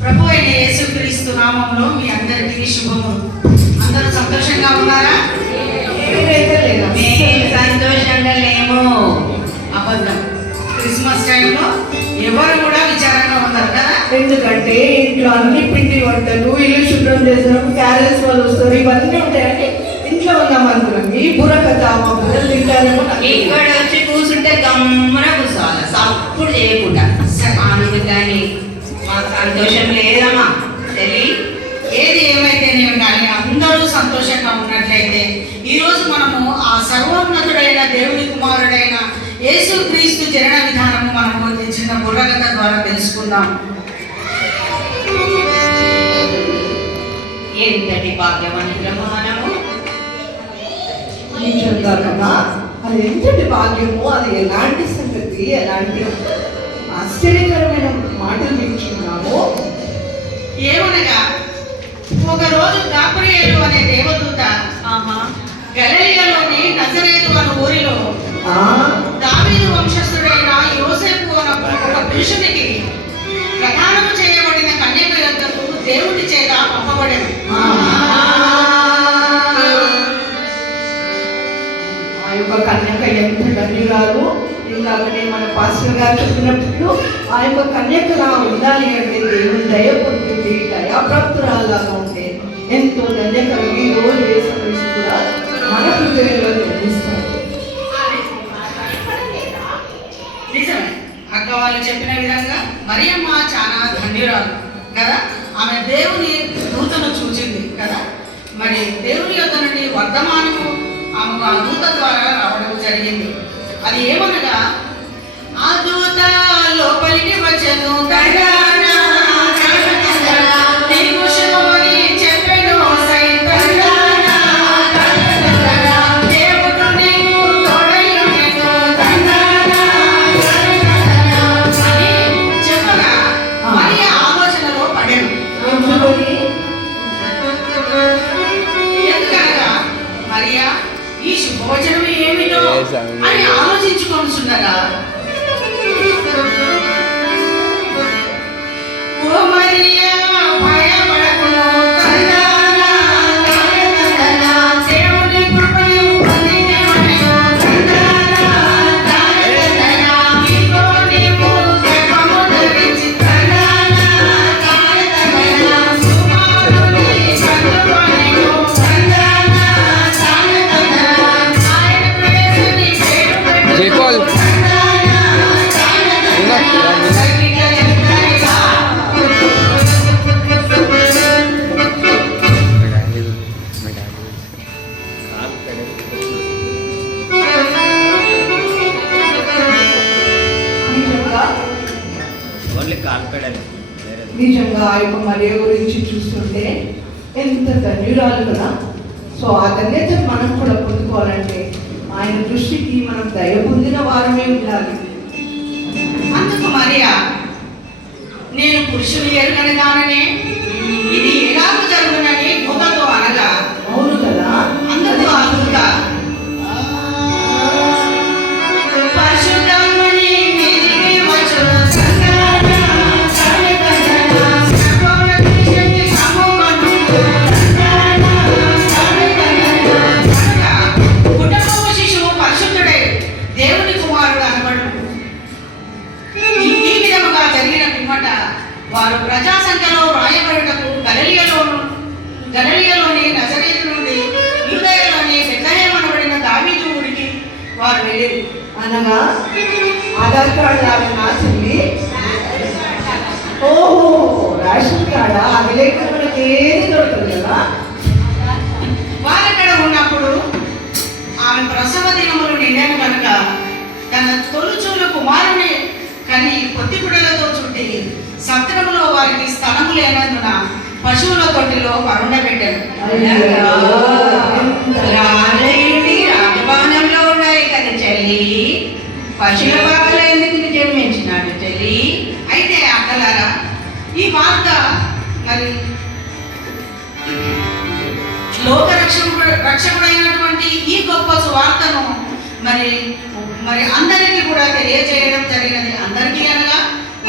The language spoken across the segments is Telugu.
ప్రభు అయిన యేసుక్రీస్తు నామములో మీ అందరికీ శుభములు. అందరూ సంతోషంగా ఉన్నారా? మేము సంతోషంగా లేము. అబద్ధం. క్రిస్మస్ టైంలో ఎవరు కూడా విచారంగా ఉన్నారు కదా. ఎందుకంటే ఇంట్లో అన్ని పిండి వంటలు, ఇల్లు శుభ్రం చేసడం, క్యారెల్స్ వాళ్ళు వస్తారు, ఇవన్నీ ఉంటాయంటే ఇంట్లో ఉన్నాం అనుకున్నాం. ఈ బుర్రకథ మా పిల్లలు తింటారేమో. ఇక్కడ వచ్చి కూర్చుంటే గమ్మున కూర్చోవాలి, సప్పుడు చేయకుండా. ఆనందం కానీ మాకు సంతోషం లేదమ్మా తెలి. ఏది ఏమైతేనేమి కానీ అందరూ సంతోషంగా ఉన్నట్లయితే ఈరోజు మనము ఆ సర్వోన్నతుడైన దేవుని కుమారుడైన యేసుక్రీస్తు జనన విధానము మనము చిన్న బుర్రకథ ద్వారా తెలుసుకుందాం. ఎంతటి భాగ్యవంతులము మనము. నిజంగా కదా, అది ఎంతటి భాగ్యము, అది ఎలాంటి సంగతి, ఎలాంటి ఆశ్చర్యకరమైన మాటలు వింటున్నాము. ఏమనగా ఒకరోజు గాబ్రియేలు అనే దేవదూత గలిలయలోని నజరేతు అనే ఊరిలో దావీదు వంశస్థుడైన యోసేపు అనే ఒక పురుషునికి ప్రదానము చేయబడిన కన్యక యొద్దకు దేవుని చేత పంపబడెను. ఆ యొక్క కన్యక ఎంత ధన్యురాలు. ఇందాకనే మన పాస్టర్ గారు చెప్పినప్పుడు ఆ యొక్క కన్యకలా ఉండాలి అంటే దేవుని దయ పొందుతుంది, దయాప్రాప్తురాలాగా ఉంటే ఎంతో ధన్యకరం. ఈ రోజు యేసుక్రీస్తు కూడా మన హృదయంలో జన్మిస్తాడు. నిజమే, అక్క వాళ్ళు చెప్పిన విధంగా మరియమ్మ చాలా ధన్యురాలు కదా. ఆమె దేవుని దూతను చూచింది కదా. మరి దేవుని యొద్ద నుండి వర్ధమానము ఆమెకు ఆ దూత ద్వారా రావడం జరిగింది. అది ఏమనగా, ఆ దూత లోపలికి వచ్చెను, ఈ శుభవచనం ఏమిటో అని ఆలోచించుకొనుచుండగా, ఓ మరియా భయపడకుము, దేవుని కృపయు పొందితివనియు, ఇదిగో నీవు గర్భము ధరించి కుమారుని కనుగొనెను. నిజంగా ఆ యొక్క మరియ గురించి చూస్తుంటే ఎంత ధన్యురాలు కదా. సో ఆ ధన్యతను మనం కూడా పొందుకోవాలంటే ఆయన దృష్టికి మనం దయ పొందిన వారమే ఉండాలి. అందుకు మరియా, నేను పురుషుని ఎరుగనగానే ఇది ఎలాగ జరుగునని దూతతో అనగా, అవును కదా. అందుకు ఆ దూత, పరిశుద్ధాత్మని మీదికి వచ్చును, కుటుంబ శిశువు పరిశుద్ధుడై దేవుని కుమారుడు అనబడు. ఈ విధముగా జరిగిన పిమ్మట వారు ప్రజా సంఖ్యలో రాయబడుటకు గలిలయలోని నజరేతు నుండి యూదయలోని బెత్లెహేము అనబడిన దావీదు ఊరికి వారు వెళ్ళారు. అనగా ఆధార్ కార్డు లాగా నాసింది. ఓహో, రేషన్ కార్డా? అది లేక మనకి ఏది దొరకదు కదా. వారక్కడ ఉన్నప్పుడు ఆమె ప్రసవ దినములు నిండాను కనుక తన తొలుచూలు కుమారుని కని పొత్తిపుడలతో చుట్టి సత్రములో వారికి స్థలము లేనందున పశువుల తొట్టిలో పరుండబెట్టారు. రాజభవనంలో ఉన్నాయి కదా చెల్లి, పశువుల బాగా ఎందుకు జన్మించినాడు చెల్లి. అయితే అక్కలారా, ఈ వార్త మరి లోక రక్షకుడైనటువంటి ఈ గొప్ప సువార్తను మరి అందరికీ కూడా తెలియజేయడం జరిగినది. అందరికీ అనగా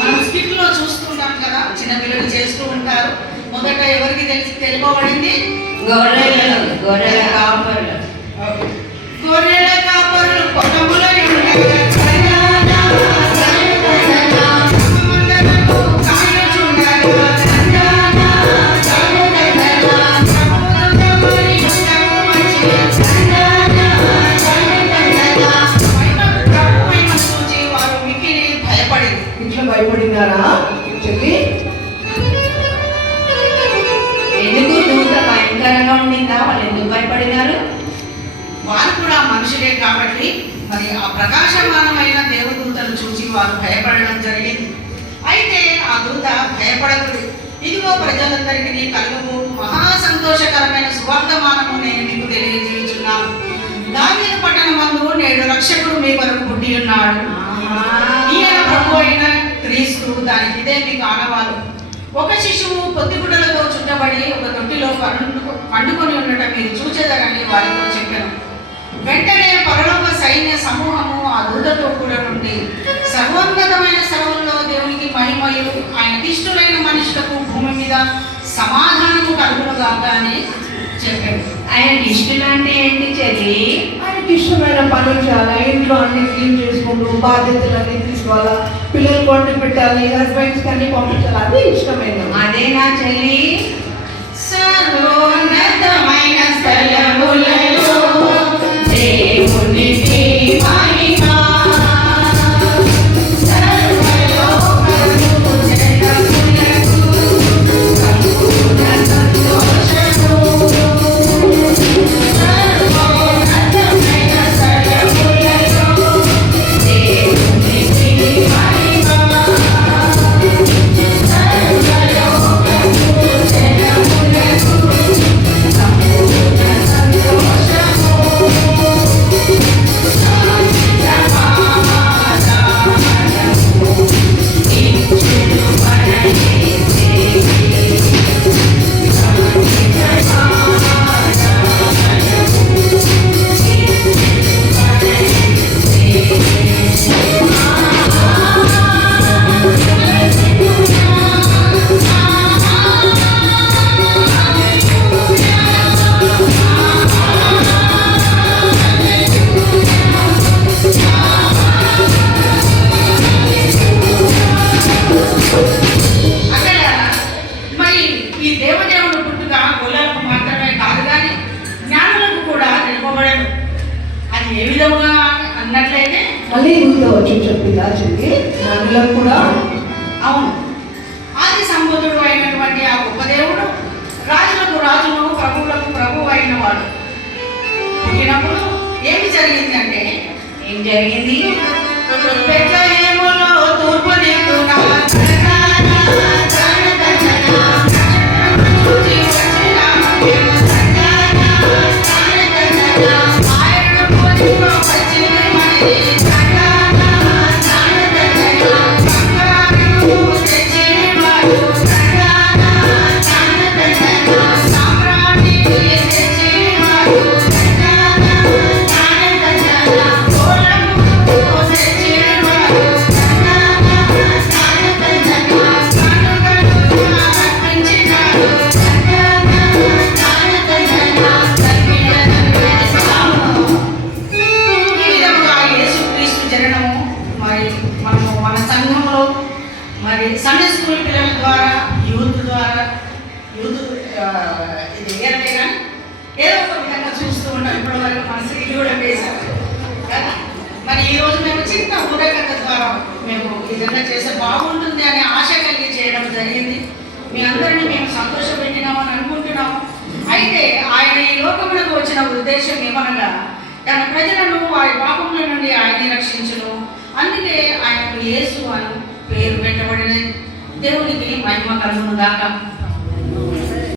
మనం స్కిట్లో చూస్తుంటాం కదా, చిన్నపిల్లలు చేస్తూ ఉంటారు. మొదట ఎవరికి తెలుపబడింది? గొర్రెల కాపరులు. గొర్రెల కాపరులు పొట్టముల ఉండగా భయపడినారా చెప్పి? ఎందుకు దూత భయంకరంగా ఉండిందా? వాళ్ళు ఎందుకు భయపడినారు? వారు కూడా మనుషులే కాబట్టి మరి ఆ ప్రకాశమానమైన దేవదూతను చూసి వారు భయపడడం జరిగింది. అయితే ఆ దూత భయపడకుడి, ఇదిగో ప్రజలందరికీ కలుగు మహా సంతోషకరమైన సువర్తమానము నేను మీకు తెలియజేయుచున్నాను. దావీదు పట్టణమందు నేడు రక్షకుడు మీ కొరకు పుట్టి ఉన్నాడు. ఈయన ప్రభు అయిన క్రీస్తు. దానికి ఇదే మీకు ఆనవాలు. ఒక శిశువు పొత్తిగుడ్డలతో చుట్టబడి ఒక తొట్టిలో పండుకొని ఉండటం మీరు చూచేదరని వారితో చెప్పాను. వెంటనే పరలోక సైన్య సమూహము ఆ దూతతో కూడా నుండి సర్వోన్నతమైన స్థలంలో దేవునికి మహిమయు ఆయనకి ఇష్టమైన మనుషులకు భూమి మీద సమాధానము కలుగునుగాక అని చెప్పాడు. ఆయనకి ఇష్టం అంటే ఏంటి చెల్లి? ఆయనకి ఇష్టమైన పనులు చాలా, ఇంట్లో అన్ని క్లీన్ చేసుకుంటూ బాధ్యతలన్నీ తీసుకోవాలా, పిల్లలు వండి పెట్టాలి, హస్బెండ్స్ అన్ని పంపించాలి, అదే ఇష్టమైన. అదేనా చెల్లి? సర్వోన్నతమైన స్థలములలో దేవునికి మహిమ, సర్వలోకము జనములకు సంపూర్ణ సంతోషము. సర్వోన్నతమైన స్థలములలో దేవునికి మహిమ, సర్వలోకము జనములకు సంపూర్ణ సంతోషము. అక్కడ మరి ఈ దేవదేవుడు పుట్టుక గొల్లలకు మాత్రమే కాదు కానీ జ్ఞానులకు కూడా తెలుపబడను. అది ఏ విధముగా అన్నట్లయితే మళ్ళీ ఇంట్లో వచ్చి చెప్పిందా చెప్పి నాన్నలకు కూడా? అవును, ఆది సంబోధుడు అయినటువంటి ఆ గొప్ప దేవుడు రాజులకు రాజును ప్రభువులకు ప్రభువు అయిన వాడు పుట్టినప్పుడు ఏమి జరిగింది అంటే, ఏం జరిగింది? బెత్లెహేములో తూర్పు దిక్కున సండే స్కూల్ పిల్లల ద్వారా యూత్ ఇది వేరే కానీ ఏదో ఒక విధంగా చూస్తూ ఉంటాం. ఇప్పటివరకు మన శ్రీలు కూడా వేశారు కదా. మరి ఈరోజు మేము చిన్న ఊరకథ ద్వారా మేము విధంగా చేస్తే బాగుంటుంది అనే ఆశ కలిగి చేయడం జరిగింది. మీ అందరినీ మేము సంతోషపెట్టినామని అనుకుంటున్నాము. అయితే ఆయన ఈ లోకములకు వచ్చిన ఉద్దేశం ఏమనగా తన ప్రజలను వారి పాపముల నుండి ఆయనే రక్షించును. అందుకే ఆయనకు యేసు అని పేరు పెట్టబడినది. దేవునికి మహిమ కలుగును గాక.